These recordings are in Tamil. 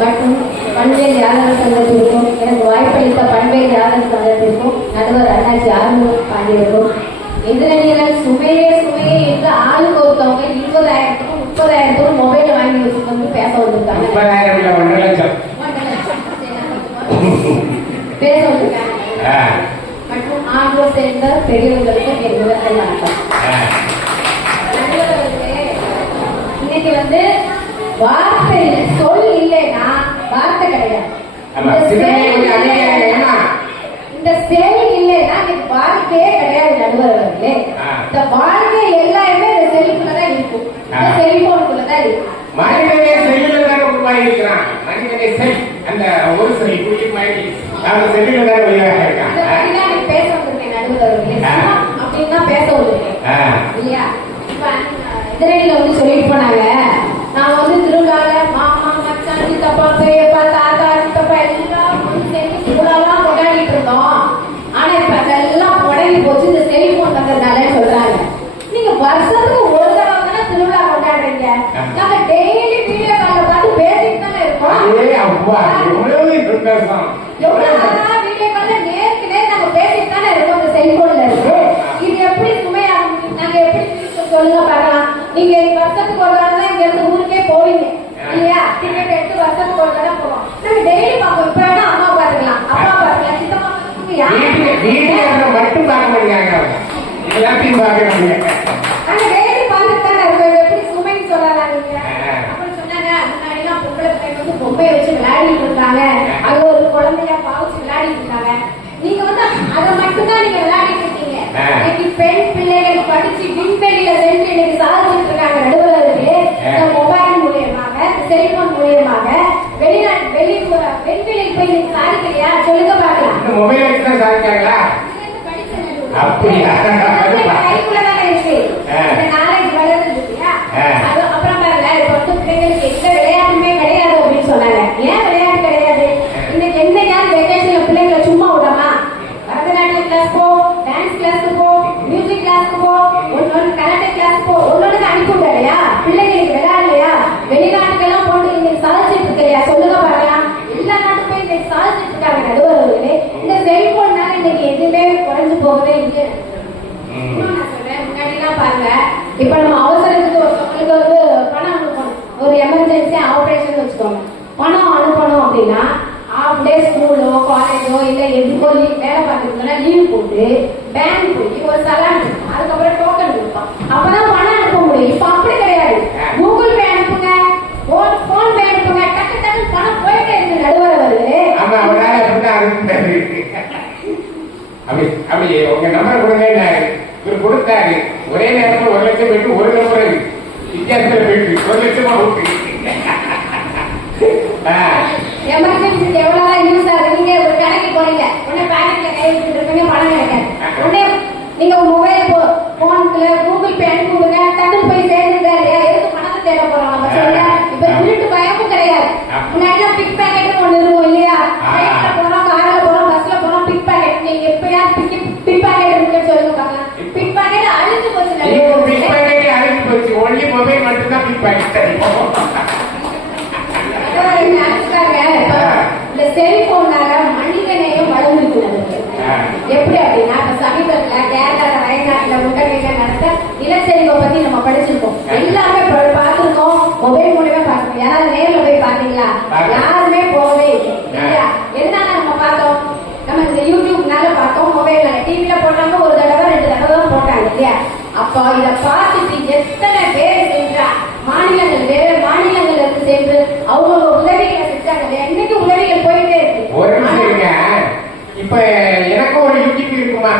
மற்றும் பண்பேல் யாதவர் சங்கத்திற்கும் எனக்கு வாய்ப்பளித்த பண்பேல் யாதவர் சங்கத்திற்கும் நடுவர் அண்ணாச்சி ஆறுமுக பாண்டியருக்கும் எதிரணிகள் சுமையே என்று ஆளுக்கு ஒருத்தவங்க 20,000க்கும் 30,000க்கும் மொபைல் வாங்கி வச்சுட்டு பேச வந்திருக்காங்க. பேச வந்திருக்காங்க. மற்றும் ஆண்டோர் சேர்ந்த பெரியவர்களுக்கும் என் விவசாய வணக்கம். இன்னைக்கு வார்த்தை சொல் இல்லைன்னா வார்த்தை கிடையாது. இந்த செயல் இல்லைன்னா எனக்கு வாழ்க்கையே கிடையாது. நடுவர்களே, இந்த வாழ்க்கை எல்லாருமே இந்த செல்ஃபுலதான் இருக்கும், இந்த செல்போனுக்குள்ளதான் இருக்கும். மனிதனே செல்லுலதான் உருவாயிருக்கிறான். மனிதனே செல் அந்த ஒரு செல் குளிர் மாதிரி அவன் செல்லுலதான் வெளியாக இருக்கான். பேச வந்திருக்கேன் நடுவர்களே, அப்படின்னா பேச வந்திருக்கேன் இல்லையா? இப்ப எதிரணியில சொல்லிட்டு போனாங்க, நான் திருவிழால மாமா மச்சான் சித்தப்பா பெரியப்பா தாத்தா சித்தப்பா எல்லாம் சேர்ந்து திருவிழாலாம் கொண்டாடிட்டு இருந்தோம். ஆனா இப்ப அதெல்லாம் உடனே போச்சு இந்த செல்போன் வந்ததுனால சொல்றாங்க. நீங்க வருஷத்துக்கு ஒரு தடவை தானே திருவிழா கொண்டாடுறீங்க, நாங்க டெய்லி வீடியோ கால்ல பார்த்து பேசிட்டு தானே இருக்கோம். எவ்வளவு வீடியோ கால்ல நேருக்கு நேர் நாங்க பேசிட்டு தானே இருக்கோம். இந்த செல்போன்ல இருக்கு இது எப்படி சுமையா நாங்க எப்படி சொல்லுங்க பார்க்கலாம். நீங்க வருஷத்துக்கு ஒரு தடவை தான் இங்க இருந்து ஊருக்கே போவீங்க இல்லையா? டிக்கெட் எடுத்து வருஷத்துக்கு ஒரு தடவை போவோம். நாங்க டெய்லி பார்ப்போம். இப்ப அம்மா பாத்துக்கலாம், அப்பா பாத்துக்கலாம், சித்தப்பா மட்டும் பார்க்க முடியாங்க, எல்லாத்தையும் பார்க்க முடியாது. ஆனா டெய்லி பார்த்துட்டு தானே இருக்கும். எப்படி சுமைன்னு சொல்லலாங்க. அப்புறம் சொன்னாங்க, முன்னாடி எல்லாம் பொம்பளை பிள்ளைங்க பொம்மையை வச்சு விளையாடிட்டு இருந்தாங்க, அது ஒரு குழந்தையா பாவச்சு விளையாடிட்டு இருந்தாங்க. நீங்க அதை மட்டும்தான் நீங்க விளையாடிட்டு இருக்கீங்க. இன்னைக்கு பெண் பிள்ளைகள் படிச்சு விண்வெளியில சென்று இன்னைக்கு சாதிச்சுட்டு இருக்காங்க. நடுவர்களே, மொபைல் மூலியமாக செல்போன் மூலியமாக விண்வெளியில் போய் நீங்க சாதிக்கலையா? சொல்லுங்க பார்க்கலாம். மொபைல் வச்சு தான் சாதிச்சாங்களா? அப்படியா? கைக்குள்ளதானே இருக்கு, நாலேஜ் வளருது இல்லையா? அது அப்புறம் பாருங்க, இப்ப பிள்ளைங்களுக்கு எந்த விளையாட்டுமே கிடையாது அப்படின்னு சொன்னாங்க. ஏன் விளையாட்டு கிடையாது? இன்னைக்கு என்னையாவது வெக்கேஷன்ல பிள்ளைங்களை சும்மா விடாமா? பரதநாட்டியம் கிளாஸ் போ, டான்ஸ் கிளாஸ்க்கு போ, மியூசிக் கிளாஸ்க்கு போ, ஒன்னொரு கராட்டே கிளாஸ் போ, ஒன்னொன்னு அனுப்பிவிட இல்லையா? பிள்ளைங்களுக்கு விளையாடலையா? வெளிநாட்டுக்கெல்லாம் போட்டு இன்னைக்கு சாதிச்சிட்டு இருக்கலையா? சொல்லுங்க பார்க்கலாம். எல்லா நாட்டுக்கும் இன்னைக்கு சாதிச்சிட்டு இருக்காங்க. நடுவர்களே, இந்த செல்போன்னால இன்னைக்கு எதுவுமே குறைஞ்சு போகவே இல்லை. நான் சொல்றேன், முன்னாடி எல்லாம் பாருங்க, இப்ப நம்ம அவசரத்துக்கு ஒருத்தவங்களுக்கு பணம் அனுப்பணும், ஒரு எமர்ஜென்சி ஆபரேஷன் வச்சுக்கோங்க, பணம் அனுப்பணும் அப்படின்னா ஹாஃப் டே ஸ்கூலோ காலேஜோ இல்ல எதுக்கோ வேலை பார்த்துருந்தோம்னா லீவ் போட்டு பேங்க் போய் ஒரு சலான் அதுக்கப்புறம் டோக்கன் கொடுப்போம், அப்பதான் பணம் அனுப்ப முடியும். இப்ப அப்படி கிடையாது. கூகுள் பே அனுப்புங்க, போன் பே அனுப்புங்க, டக்கு டக்கு பணம் போயிட்டே இருக்கு. நடுவர வருது அப்படி உங்க நம்பர் கொடுங்க, இவர் கொடுத்தாரு. ஒரே நேரத்தில் 1 லட்சம் போயிட்டு ஒரு நம்பர் வித்தியாசத்துல போயிட்டு 1 லட்சமா போட்டு எமர்ஜென்சி எவ்வளவு யூஸ் ஆகுது. நீங்க ஒரு கடைக்கு போறீங்க, உடனே பேக்கெட்ல கை வச்சுட்டு இருப்பீங்க, பணம் கிடைக்காது. உடனே நீங்க மொபைல் போன்ல கூகுள் பே அனுப்புங்க, டக்கு போய் சேர்ந்துங்க இல்லையா? எதுக்கு பணத்தை தேட போறோம் நம்ம சொல்ல? இப்ப திருட்டு பயமும் கிடையாது. முன்னாடி பிக் பேக்கெட் ஒண்ணு இருக்கும் இல்லையா? ட்ரெயின்ல போறோம், கார்ல போறோம், பஸ்ல போறோம், பிக் பேக்கெட். நீங்க எப்பயாவது பிக் பேக்கெட் இருக்குன்னு சொல்லுங்க பார்க்கலாம். பிக் பேக்கெட் அழிஞ்சு போச்சு. பிக் பேக்கெட் அழிஞ்சு போச்சு. ஒன்லி மொபைல் மட்டும் தான் பிக் பேக்கெட். இந்த செல்போனால மனிதனையும் வளர்ந்துருக்கிறது. எப்படி அப்படின்னா, இப்ப சமீபத்துல கேரளால வயநாட்டுல முட்டகையில நடந்த நிலச்சரிவை பத்தி நம்ம படிச்சிருக்கோம். எல்லாமே பார்த்திருக்கோம், மொபைல் மூலமே பார்த்திருக்கோம். யாராவது நேர்ல போய் பாத்தீங்களா? யாருமே போகவே இல்லையா? எதனால நம்ம பார்த்தோம்? நம்ம இந்த யூடியூப்னால பார்த்தோம், மொபைல்ல டிவில போட்டாங்க, ஒரு தடவை 2 தடவை தான் போட்டாங்க இல்லையா? அப்போ இதை பார்த்துட்டு எத்தனை பேர் சென்றா மாநிலங்கள் வேற மாநிலங்கள்ல இருந்து சென்று அவங்க உதவிகளை செஞ்சாங்க. என்னைக்கு உதவிகள் போயிட்டே இருக்கு. இப்ப எனக்கும் ஒரு யூடியூப் இருக்குமா,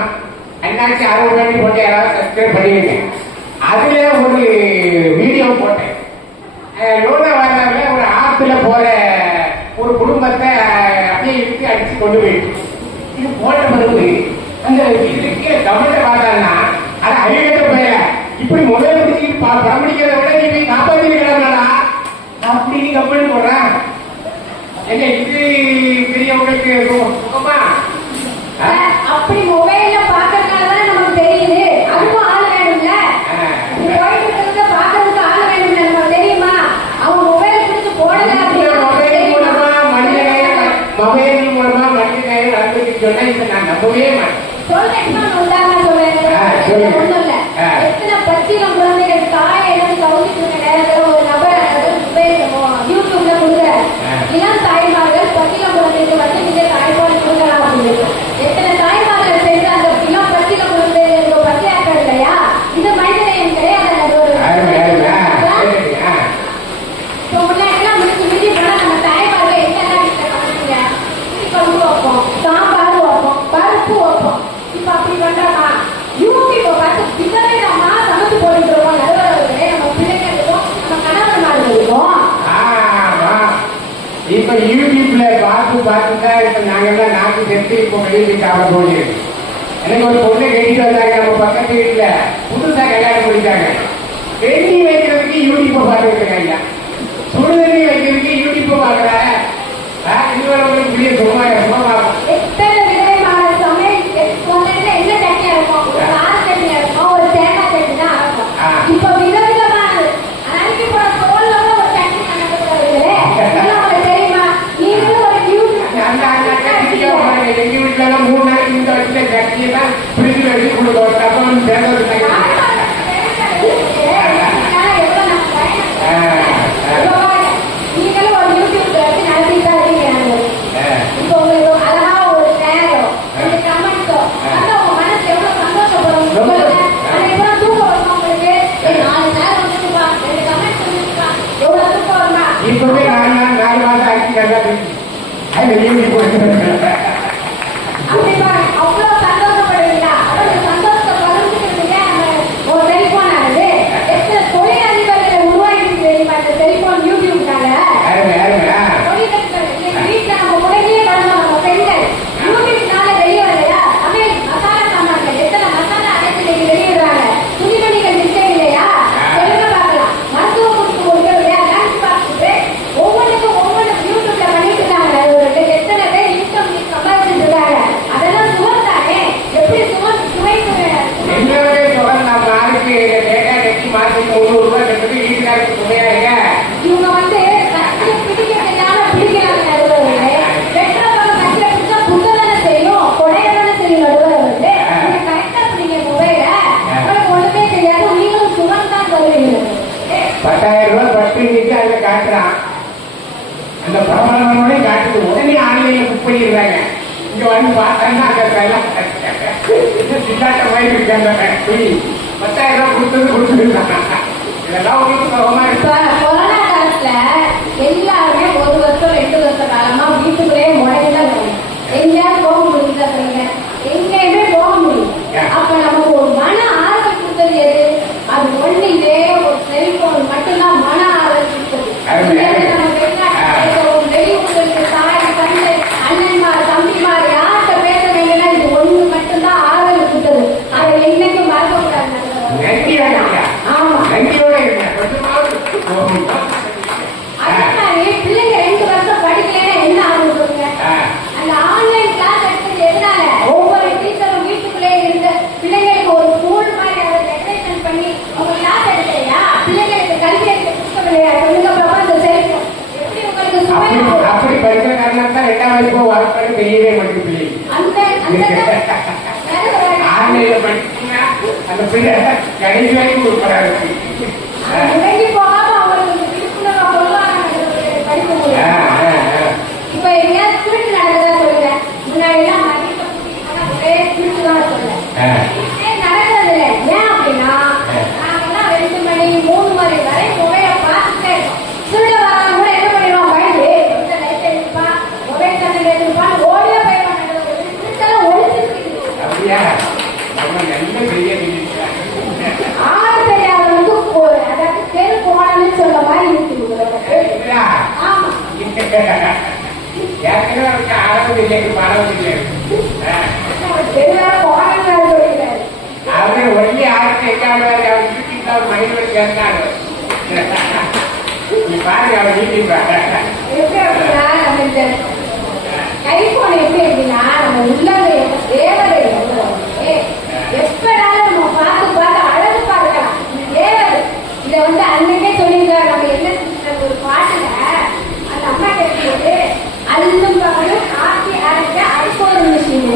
அண்ணாச்சி 60 போட்டு யாராவது சப்ஸ்கிரைப் பண்ணிருங்க. அதுல ஒரு வீடியோ போட்டேன். லோனாவாரில ஒரு ஆத்துல போற ஒரு குடும்பத்தை அப்படியே இழுத்து அடிச்சு கொண்டு போயிட்டு இது போட்ட பிறகு அந்த இதுக்கு தமிழ பார்த்தாங்கன்னா அது அழிவிட்ட போயல இப்படி முதல்ல பிடிச்சி படம் பிடிக்கிறத விட நீ போய் காப்பாற்றிருக்கிறாங்களா அப்படின்னு கம்பெனி போடுறேன். எங்க இது பெரியவங்களுக்கு சுகமா அப்படி மொபைல்ல பாக்குறதுனாலதான் நமக்கு தெரியுது. அதுவும் ஆள் வேணும்ல, பாக்குறதுக்கு ஆள் வேணும்ல, நமக்கு தெரியுமா? அவங்க மொபைல் பிடிச்சு போடல அப்படின்னு சொன்னா இப்ப நான் நம்பவே மாட்டேன். சொல்றேன், இன்னொன்னு உதாரணம் சொல்றேன். சொல்லுங்க. ஒண்ணும் இல்ல. எத்தனை பச்சிலம் குழந்தைகள் தாயை இழந்து கவுந்துட்டு இருக்க நேரத்துல ஒரு நபர் யூடியூப்ல கொடுக்குறாரு. இளம் தாய்மார்கள் பச்சிலம் குழந்தைக்கு வந்து நீங்க தாய்ப்பால் கொடுக்கலாம் அப்படின்னு. எத்தனை தாய்மார்கள் சேர்ந்து அந்த இளம் பச்சிலம் குழந்தைகளுக்கு பசியாக்கள் இல்லையா? இது மனிதநேயம் கிடையாது. அது ஒரு இப்போ முன்னாடிலாம் மிஞ்சி போனா நம்ம தாய்மார்கள் என்னெல்லாம் வீட்டுல பண்ணுவீங்க? குழம்பு வைப்போம், சாம்பார் வைப்போம், பருப்பு வைப்போம். இப்ப அப்படி பண்றோமா? யூடியூப்பை பார்த்து விதவிதமா சமைச்சு போட்டுட்டு இருக்கோம். நடுவர்களே, நம்ம பிள்ளைங்களுக்கும் நம்ம கணவன்மார்களுக்கும் இப்ப யூடியூப்ல பார்த்துதான் இப்ப நாங்கெல்லாம் நாட்டு செத்து இப்போ வெளியே சாப்பிட போகுது. எனக்கு ஒரு பொண்ணு கட்டிட்டு வந்தாங்க நம்ம பக்கத்து வீட்டுல, புதுசா கல்யாணம் பண்ணிட்டாங்க. வெண்ணி வைக்கிறதுக்கு யூடியூப்பை பார்த்துட்டு இருக்காங்க, சுடுதண்ணி வைக்கிறதுக்கு யூடியூப்பை பாக்குற. இதுவரை உங்களுக்கு புரிய சும்மா எத்தனை விதமான சமையல் சொன்னதுல என்ன சட்னியா இருக்கும்? ஒரு கார சட்னியா இருக்கும், ஒரு தேங்காய் சட்னி தான் இருக்கும். இப்ப விதவிதமானது. அன்னைக்கு போன தோல்ல ஒரு சட்னி நடக்குது. உங்களுக்கு தெரியுமா? நீங்களும் ஒரு எங்க வீட்டுல எல்லாம் 3 நாளைக்கு இந்த வச்சுல சட்னியெல்லாம் பிரிட்ஜில் வச்சு கொடுக்கும். அப்புறம் சேர்ந்து நீங்களும் ஒரு யூடியூப் வச்சு நடத்திட்டா இருக்கீங்க. இப்போ உங்களுக்கு அழகா ஒரு ஷேரோ, ஒரு கமெண்ட்டோ, அது உங்க மனசு எவ்வளவு சந்தோஷப்படும். அதுக்கப்புறம் தூக்கம் வரும் உங்களுக்கு. 4 ஷேர் வந்துருப்பா, 2 கமெண்ட் வந்துருப்பா, எவ்வளவு தூக்கம் வருமா? இப்பவே 4 மாசம் ஆச்சு அது யூடியூப் அப்படி பாருங்க, அவ்வளவு சந்தோஷப்படுவீங்களா? அவ்வளவு சந்தோஷத்தை பகிர்ந்துக்கிறதுக்கு நம்ம ஒரு செல்போன் ஆனது. எத்தனை தொழில் அதிபர்களை உருவாக்கி தெரியுமா இந்த செல்போன் யூடியூப்னால? வீட்டுல நம்ம முறையே பண்ணணும். நம்ம பெண்கள் யூடியூப்னால வெளியே வரலையா? சமையல் மசாலா சாமான்கள் எத்தனை மசாலா அரைச்சு வெளியிடுறாங்க. துணிமணிகள் நிச்சயம் இல்லையா? சொல்லுங்க பார்க்கலாம். மருத்துவ குறிப்பு கொடுக்கலையா? டான்ஸ் பார்த்துட்டு ஒவ்வொன்றுக்கும் ஒவ்வொன்று யூடியூப்ல பண்ணிட்டு இருக்காங்க. அது ஒரு எத்தனை பேர் இன்கம் சம்பாதிச்சுட்டு இருக்காங்க. அதெல்லாம் சுமந்தானே எப்படி சுமைக்கு என்னோட சுகம் நம்ம ஆளுக்கு டேட்டா கட்டி மாசத்துக்கு 300 ரூபாய் கட்டுறது வீட்டுக்காருக்கு சுமையா இருக்க. இவங்க வந்து கட்டிய பிடிக்கிறதுனால பிடிக்கிறாங்க. நடுவர்களே, பெற்றவங்க கட்டிய பிடிச்சா புத்ததானே தெரியும், கொடையதானே தெரியும். நடுவர்களே, நீங்க கரெக்டா பிடிங்க மொபைல. உங்களுக்கு ஒண்ணுமே தெரியாது, நீங்களும் சுகம் தான் வருவீங்க. 10,000 ரூபாய் பட்டு நின்று அதுல காட்டுறான். அந்த பிரபலமோட காட்டுது. உடனே ஆன்லைன்ல புக் பண்ணிடுறாங்க. இங்க வந்து பார்த்தாங்கன்னா அந்த சித்தாட்ட மாதிரி இருக்கு. அந்த 10,000 ரூபாய் கொடுத்துருக்காங்க. இதெல்லாம் உங்களுக்கு சுகமா இப்ப இருக்கு. கொரோனா காலத்துல எல்லாருமே 1 வருஷம் 2 வருஷ காலமா வீட்டுக்குள்ளேயே முடங்கிதான் இருக்காங்க. எங்கேயாவது போக முடியுதா சொல்லுங்க? எங்கேயுமே போக முடியும். அப்ப நமக்கு ஒரு மன ஆறுதல் கொடுத்தது எது? அது ஒண்ணு இதே ஒரு செல்போன் மட்டும்தான் மன ஆறுதல் கொடுத்தது. நம்ம வெளியூர்களுக்கு தாய் தந்தை அண்ணன்மார் தம்பிமார் யார்கிட்ட பேச வேண்டியனா இது ஒண்ணு மட்டும்தான் ஆறுதல் கொடுத்தது. அதை என்னைக்கும் மறக்க கூடாது. ஆமா, நன்றியோட இருக்க அதே மாதிரி பிள்ளைங்க 2 வருஷம் படிக்கலைன்னா என்ன ஆகும் சொல்லுங்க? அந்த ஆன்லைன் கிளாஸ் எடுத்தது எதனால? ஒவ்வொரு டீச்சரும் வீட்டுக்குள்ளே இருந்து பிள்ளைங்களுக்கு ஒரு ஸ்கூல் மாதிரி அதை டெக்கரேஷன் பண்ணி அவங்க கிளாஸ் எடுக்கலையா? பிள்ளைங்களுக்கு கல்வி எடுக்க கொடுக்கவில்லையா? சொல்லுங்க பாப்பா. இந்த செல்போன் எப்படி உங்களுக்கு சுமை? அப்படி படிக்கிற காரணம் தான் 2ஆம் வகுப்பு வாழ்க்கை தெரியவே மாட்டேங்குது பிள்ளை. ஆன்லைன்ல படிச்சீங்கன்னா அந்த பிள்ளை கடைசி வரைக்கும் உட்படாது. முடங்கி போகாம அவங்களுக்கு விழிப்புணர்வு கொள்வாங்க படிக்க முடியும். இப்ப எங்கேயாவது திருட்டு நடந்ததா சொல்லுங்க. முன்னாடி எல்லாம் ஒரே திருட்டு தான் சொல்லுங்க. நடக்கிறது இல்லை. ஏன் அப்படின்னா நாங்கெல்லாம் 2 மணி 3 மணி வரை மொபைலை பார்த்துட்டே இருக்கோம். திருட வரவங்க கூட என்ன பண்ணிடுவோம்? பயந்து லைட் எடுப்பான், மொபைல் சண்டை எடுப்பான், ஓடியே போயிடுவாங்க. திருட்டெல்லாம் ஒழிச்சிருக்கு. அப்படியா? நம்ம நல்ல பெரிய ஆறு தெரியாதவனுக்கு அதாவது தெரு போனன்னு சொல்ல மாதிரி இருக்கு. ஆமா, ஏற்கனவே ஆரம்பம் இல்லை, பணம் இல்லை. தெருவார போனன்னு சொல்லிடுறாரு. அவரு ஒரே ஆயிரத்தி எட்டாவது அவர் யூடியூப்ல அவர் மனிதர்கள் சேர்ந்தாரு. நீ பாருங்க அவர் யூடியூப் எப்படி அப்படின்னா நம்ம இந்த கைபோன் எப்படி அப்படின்னா நம்ம உள்ளதை தேவதை எப்படாலும் நம்ம பார்த்து அழகு பார்க்கலாம். தேவதை இதை வந்து அன்னைக்கே சொல்லியிருக்காரு. நம்ம என்ன ஒரு பாட்டுல அந்த அம்மா கேட்கும்போது அல்லும் பகலும் ஆட்சி அரைக்க ஐபோன் மிஷின்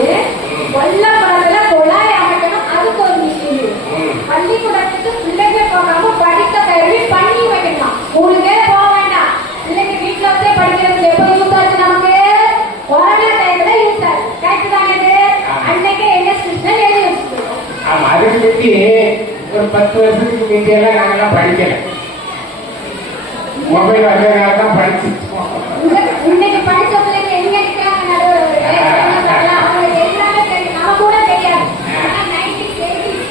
10 வருஷத்துக்கு முந்தையெல்லாம் நாங்கெல்லாம் படிக்கல. மொபைல் வந்ததுனால தான் படிச்சிருக்கோம். இன்னைக்கு படிச்ச பிள்ளைங்க எங்க நிக்கிறாங்க நடுவுல அவங்களுக்கு எல்லாமே தெரியும். நம்ம கூட தெரியாது. 90s 80s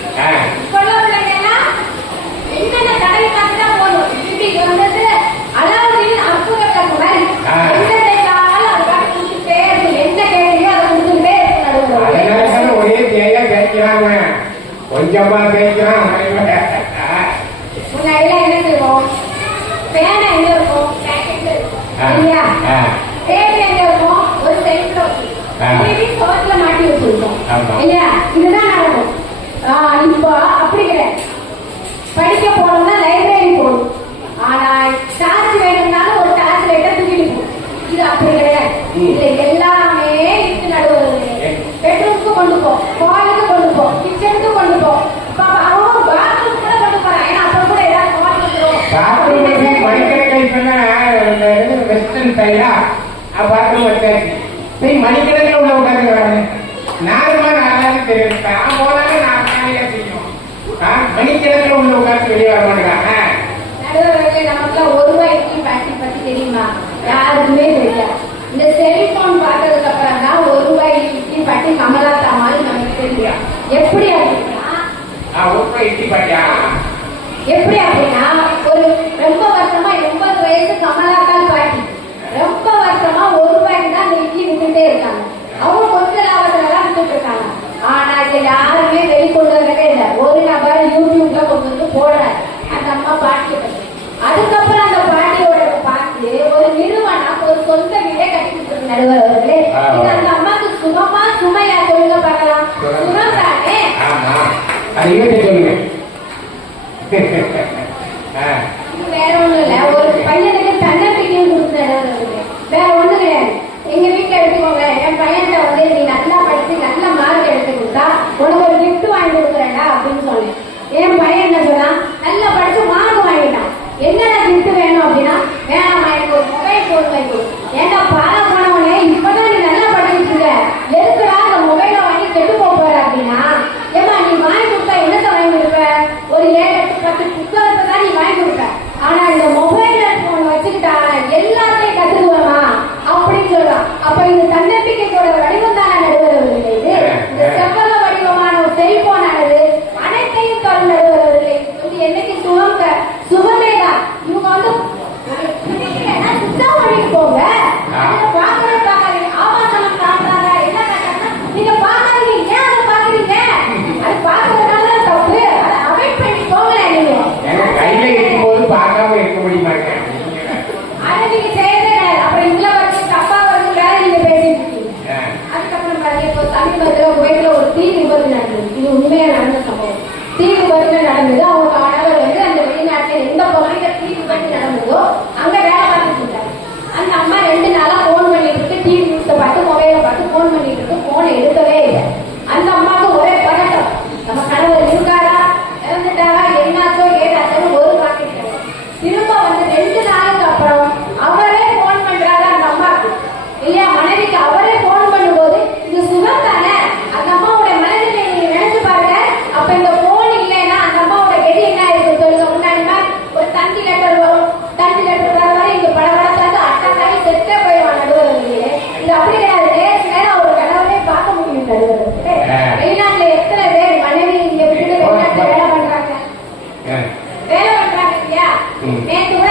சொல்ல பிள்ளைங்கன்னா என்னென்ன கடை பார்த்தா போதும். இப்படி வந்து அலாவுதீன் அற்புதம் மாதிரி எந்த டைலாலும் அது பார்த்து கொடுத்துட்டே இருக்கு. என்ன கேட்குறியோ அதை கொடுத்துட்டே இருக்கு நடுவுல. அதனால ஒரே தேவையா கேட்கிறாங்க, கொஞ்சமா கேட்கிறான். முன்னாடிலாம் என்ன செய்வோம்? பேனா எங்க இருக்கும்? பேக்கெட்ல இருக்கும் இல்லையா? டேப் எங்க இருக்கும்? ஒரு செல்ஃப்ல இருக்கும். சோத்துல மாட்டி வச்சிருக்கோம் இல்லையா? இதுதான் நடக்கும். இப்போ அப்படி கிடையாது. படிக்க போனோம்னா லைப்ரரி போகணும். ஆனா டார்ச் வேணும்னாலும் ஒரு டார்ச் லைட்டை தூக்கிட்டு போகணும். இது அப்படி கிடையாது. இதுல எல்லாமே இருக்கு நடுவுல. பெட்ரூமுக்கு கொண்டு போ, ஹாலுக்கு கொண்டு போ, கிச்சனுக்கு கொண்டு போ, அவன் பாத்ரூம் கூட கொண்டு போறான். ஏன்னா அப்ப கூட ஏதாவது வெஸ்டர்ன் ஸ்டைலா பாத்ரூம் வச்சாச்சு. சரி, மணிக்கணக்கில் உள்ள உட்காந்து நாலுமா நாலாவது தெரியும். நான் போனாலும் நான் வேலையா செய்யும். மணிக்கணக்கில் உள்ள உட்காந்து வெளியே வர மாட்டேங்காங்க. நமக்குலாம் ஒரு ரூபாய்க்கு பேக்கெட் பத்தி தெரியுமா? யாருக்குமே தெரியாது. இந்த செல்போன் பார்த்ததுக்கு அப்புறம் தான் ஒரு ரூபாய்க்கு பட்டி கமலாத்தா மாதிரி நமக்கு தெரியும். எப்படி அப்படின்னா எப்படி அப்படின்னா ஒரு ரொம்ப வருஷமா 80 வயசு கமலாத்தால் பாட்டி ரொம்ப வருஷமா ஒரு ரூபாய்க்கு தான் அந்த இட்லி விட்டுட்டே இருக்காங்க. அவங்க கொஞ்ச லாபத்துல தான் விட்டுட்டு இருக்காங்க. ஆனா இதை யாருமே வெளிக்கொண்டு வரவே இல்லை. ஒரு நபர் யூடியூப்ல கொண்டு வந்து போடுறாரு அந்த அம்மா பாட்டியை பத்தி. அதுக்கப்புறம் அந்த பாட்டியோட பார்த்து ஒரு நிறுவனம் ஒரு சொந்த வீடே கட்டிட்டு நடுவர் அவர்களே. இது அந்த அம்மாக்கு சுகமா சுமையா சொல்லுங்க பார்க்கலாம். சுகம் தானே. வேற ஒண்ணு இல்ல. ஒரு பையனுக்கு தன்னம்பிக்கையும் கொடுத்து வேற ஒண்ணு கிடையாது. எங்க வீட்டுல எடுத்துக்கோங்க, என் பையன்கிட்ட வந்து நீ நல்லா படிச்சு நல்ல மார்க் எடுத்து கொடுத்தா உனக்கு ஒரு கிஃப்ட் வாங்கி கொடுக்குறேன்டா அப்படின்னு சொன்னேன். என் பையன் என்ன சொன்னா, நல்லா படிச்சு மார்க் வாங்கிட்டான். என்னடா கிஃப்ட் வேணும் அப்படின்னா, வேணாம் எனக்கு ஒரு மொபைல் போன் வாங்கி கொடு. ஏன்னா பால போனவனே இப்பதான் நீ நல்லா படிச்சுட்டு இருக்க, எதுக்குடா அந்த மொபைலை வாங்கி கெட்டு போற அப்படின்னா, ஏமா நீ வாங்கி கொடுத்தா என்னத்தை வாங்கி கொடுப்ப? ஒரு 7 8 10 புத்தகத்தை தான் நீ வாங்கி கொடுப்ப. ஆனா இந்த மொபைல் போன் வச்சுக்கிட்டா எல்லாத்தையும் கத்துக்குவேமா அப்படின்னு சொல்றான். அப்ப இந்த தன்னம்பிக்கையோட வடிவம் தானே நடுவரவில்லை. இது இந்த செவ்வக வடிவமான ஒரு செல்போன் ஆனது அனைத்தையும் தரும் நடுவரவில்லை. என்னைக்கு சுகமே தான். இவங்க வந்து சுத்தம் பண்ணிட்டு போங்க. பாக்குறது பாக்காதீங்க, ஆபாசனம் காட்டுறாங்க, என்ன காட்டுறாங்கன்னா நீங்க பாக்காதீங்க. ஏன் அதை பாக்குறீங்க? அது பாக்குறதுனால தப்பு. அதை அவாய்ட் பண்ணி போகல. நீங்க கையில இருக்கும்போது பார்க்காம இருக்க முடியுமா? அதை நீங்க செய்யறதே. அப்புறம் இதுல வந்து தப்பா வந்து வேற நீங்க பேசிட்டு இருக்கீங்க. அதுக்கப்புறம் பாருங்க, இப்போ சமீபத்துல குவைத்துல ஒரு தீ விபத்து நடந்தது. இது உண்மையா நடந்த சம்பவம். தீ விபத்து நடந்தது. அவங்க கணவர் வந்து அந்த வெளிநாட்டுல எந்த பகுதியில தீ விபத்து நடந்ததோ அங்க வேலை பார்த்துட்டு இருந்தாங்க. அந்த அம்மா 2 நாளா போன் பண்ணிட்டு இருக்கு, டிவி நியூஸை பார்த்து மொபைலை பார்த்து போன் பண்ணிட்டு இருக்கு. போனை எடுக்கவே இல்லை. அந்த அம்மாவுக்கு ஒரே பதட்டம், நம்ம கணவர் இருக்காரா, இறந்துட்டாரா, என்னாச்சோ ஏதாச்சோன்னு ஒரு பாக்கெட். திரும்ப வந்து 2 நாளுக்கு அப்புறம் அவரே போன் பண்றாரு அந்த அம்மாவுக்கு இல்லையா, மனைவிக்கு அவரே போன் பண்ணும்போது இது சுகம் தானே. அந்த அம்மாவோட மனதில் நீங்க நினைச்சு பாருங்க. அப்ப இந்த போன் இல்லைன்னா அந்த அம்மாவோட கெடி என்ன இருக்கு சொல்லுங்க. முன்னாடி ஒரு தந்தி லெட்டர் வரும். தந்தி லெட்டர் வர வரை இங்க படபடத்தாது அட்டக்காய் செத்தே போயிடுவான் நடுவர்களே. இது அப்படி கிடையாது. நேரம் ஒரு கணவரே பார்க்க முடியும் நடுவர்களே. வெளிநாட்டுல எத்தனை பேர் மனைவி இங்க விட்டு வெளிநாட்டுல வேலை பண்றாங்க இல்லையா? நேற்று கூட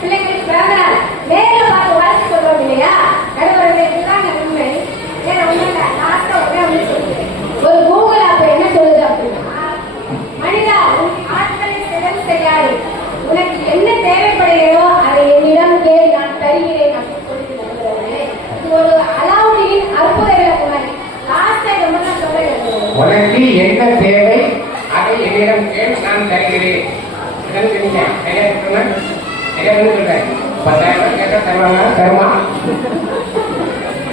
பிள்ளைங்களுக்கு பிறந்த நாள் நேரில் பார்த்து வாழ்த்து சொல்றோம் இல்லையா நடுவர்களே. இதுதான் உண்மை. வேற ஒண்ணு இல்லை. லாஸ்டா ஒரே ஒண்ணு சொல்லுது. ஒரு கூகுள் ஆப் என்ன சொல்லுது அப்படின்னா, மனிதா உன் ஆட்களை சிறந்து செய்யாது, உனக்கு என்ன தேவைப்படுகிறோ அதை என்னிடம் கேள், நான் தருகிறேன் அப்படின்னு சொல்லி நடுவர்களே. இது ஒரு அலாவுதீன் அற்புத விளக்குமாரி. லாஸ்டா ரொம்ப நான் சொல்றேன், உனக்கு என்ன தேவை அதை என்னிடம் கேள், நான் தருகிறேன். சொல்றேன் 10,000 கேட்டா தருவாங்க, தருமா?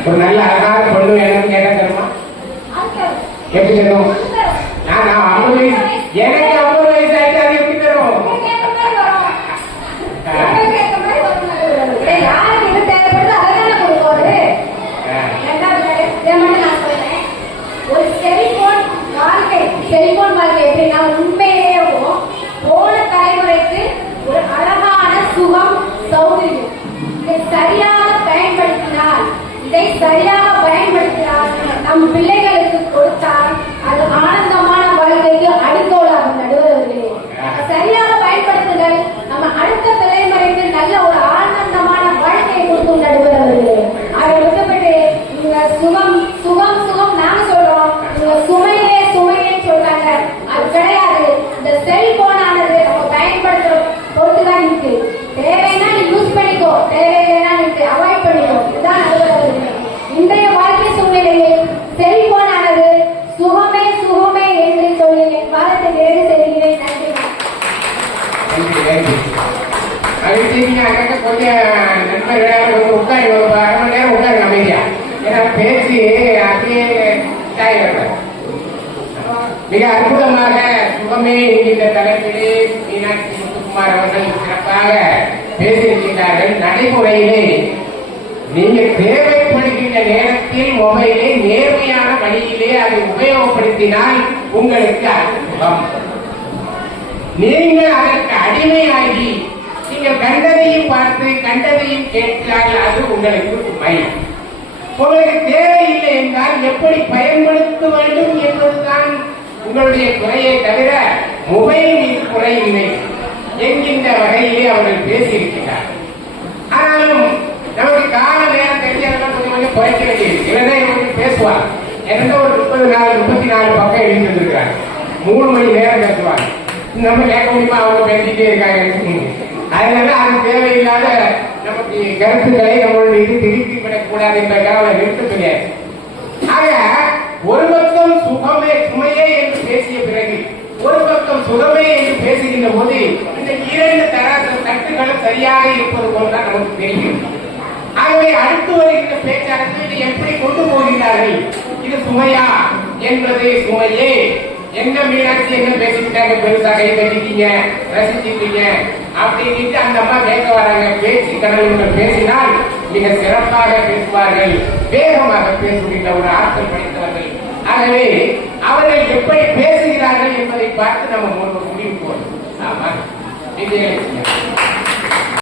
ஒரு நல்ல அழகான பொண்ணு வேணும்னு கேட்டா தருமா? எப்படி தரும்? நான் 50 வயசு, எனக்கு 50 வயசு ஆயிட்டு அது எப்படி தரும்? யாருக்கு இது தேவைப்படுது அழகான கொடுப்போது. நான் சொல்றேன், ஒரு செல்போன் வாழ்க்கை எப்படின்னா உண்மையிலேயே சரியாக பயன்படுத்தினால், இதை சரியாக பயன்படுத்தினால், நம் பிள்ளைகளுக்கு கொடுத்தால் அது ஆனந்தமான வாழ்க்கைக்கு அடிக்கோலாகும் நடுவர்களே. சரியாக பயன்படுத்துதல் நம்ம அடுத்த தலைமுறைக்கு நல்ல ஒரு ஆனந்தமான வாழ்க்கையை கொடுக்கும் நடுவர்களே. அதை விட்டுப்பட்டு இவங்க சுகம் சுகம் சுகம் நாங்க சொல்றோம், இவங்க சுமையே சுமையே சொல்றாங்க. அது கிடையாது. இந்த செல்போன் ஆனது நம்ம பயன்படுத்துற பொறுத்துதான் இருக்கு. தேவைன்னா நீ யூஸ் பண்ணிக்கோ, தேவையில்லைன்னா நீ அவாய்ட் பண்ணிக்கோ. இதுதான் நடுவர்களே. இன்றைய வாழ்க்கை சூழ்நிலையில் செல்போன் ஆனது சுகமே சுகமே என்று சொல்லி என் காலத்தை நிறைவு செய்கிறேன். நன்றி. கொஞ்சம் நண்பர்கள் உட்காரி ஒரு அரை மணி நேரம் உட்காருங்க அமைதியா. ஏன்னா பேசி அப்படியே மிக அற்புதமாக சுகமே என்கின்ற தலைப்பிலே மீனாட்சி முத்துக்குமார் அவர்கள் சிறப்பாக பேசியிருக்கிறார்கள். நடைமுறையிலே நீங்க தேவைப்படுகின்ற நேரத்தில் மொபைலை நேர்மையான வழியிலே அதை உபயோகப்படுத்தினால் உங்களுக்கு அது சுகம். நீங்கள் அதற்கு அடிமையாகி நீங்கள் கண்டதையும் பார்த்து கண்டதையும் கேட்டால் அது உங்களுக்கு சுமை. உங்களுக்கு தேவையில்லை என்றால் எப்படி பயன்படுத்த வேண்டும் என்பதுதான் உங்களுடைய குறையை தவிர மொபைல் மீது குறை இல்லை என்கின்ற வகையிலே அவர்கள் பேசியிருக்கிறார். ஆனாலும் நமக்கு கால நேரம் தெரியாதெல்லாம் கொஞ்சம் கொஞ்சம் குறைக்க வேண்டியது. இல்லைன்னா இவங்க பேசுவார். எனக்கு ஒரு 34 பக்கம் எழுதியிருக்கிறாங்க. 3 மணி நேரம் பேசுவாங்க. நம்ம கேட்க முடியுமா? அவங்க பேசிட்டே இருக்காங்க. அதனால அது தேவையில்லாத நமக்கு கருத்துக்களை நம்மளுடைய இது திருப்பி விடக்கூடாது என்பதற்காக அவரை நிறுத்த முடியாது. ஆக ஒரு பக்கம் சுகமே சுமையே என்று பேசிய பிறகு ஒரு பக்கம் சுகமே என்று பேசுகின்ற போது இந்த 2 தட்டுகளும் சரியாக இருப்பது போல்தான் நமக்கு தெரியும். ஆகவே அடுத்து வருகின்ற பேச்சாளர்கள் இதை எப்படி கொண்டு போகிறார்கள்? இது சுமையா என்பது சுமையே. எங்க மீனாட்சி என்ன பேசிக்கிட்டாங்க, பெருசா கை தட்டிட்டீங்க, ரசிச்சிட்டீங்க அப்படின்னு அந்த அம்மா கேட்க வராங்க. பேச்சு கடவுள் பேசினால் மிக சிறப்பாக பேசுவார்கள், வேகமாக பேசுகின்ற ஒரு ஆற்றல் படைத்தவர்கள். ஆகவே அவர்கள் எப்படி பேசுகிறார்கள் என்பதை பார்த்து நம்ம முடிவு போடும். ஆமா,